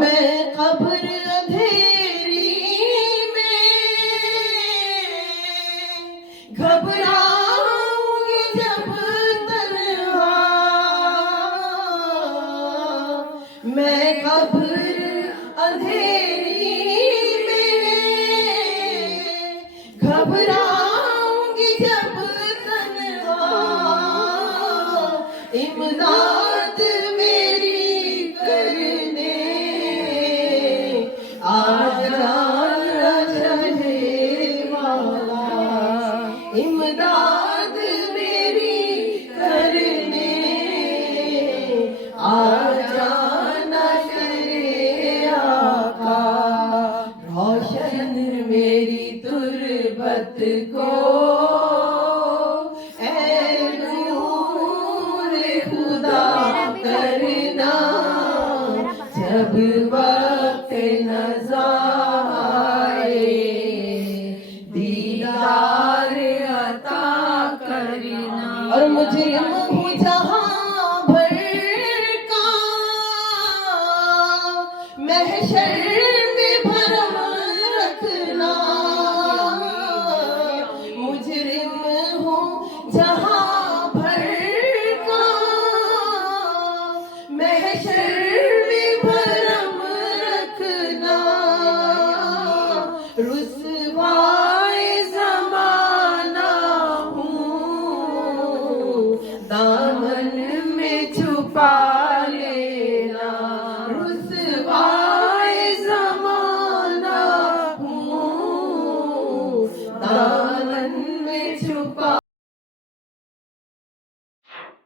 मैं कब्र अंधेरी में घबराऊंगी जब तन्हा, मैं कब्र अंधेरी में घबराऊंगी जब तन्हा, इमदाद मेरी करने आ जाना चाहे वाला, इमदाद मेरी करने आ जाना करे आका, रोशन मेरी तुरबत को ऐ नूर खुदा करना, जब वक्त नज़ा आए दीदार अता करना। और मुजरिम हूँ जहाँ भर का, महशर